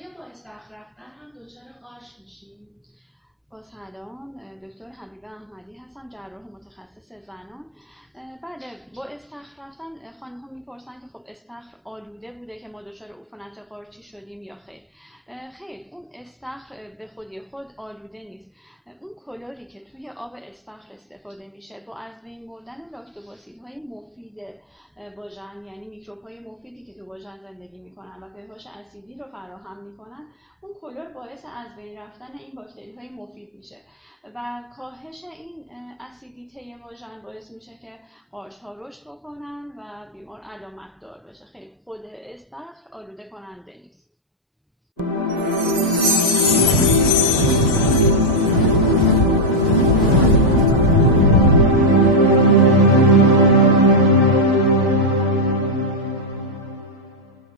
آیا با استخر رفتن هم دچار قارچ میشیم؟ با سلام، دکتر حبیبه احمدی هستم، جراح متخصص زنان. بله، با استخر رفتن خانم‌ها میپرسن که خب استخر آلوده بوده که ما دچار عفونت قارچی شدیم یا خیر؟ خیر، اون استخر به خودی خود آلوده نیست. اون کلوری که توی آب استخر استفاده میشه با از بین بردن لاکتوباسیدهای مفید واژن، یعنی میکروب‌های مفیدی که تو واژن زندگی میکنن و pH اسیدی رو فراهم میکنن، اون کلور باعث از بین رفتن این باکتری‌های مفید میشه و کاهش این اسیدیته واژن باعث میشه که قارچ‌ها رشد بکنن و بیمار علامت دار بشه. خیلی خود استخر آلوده کننده نیست.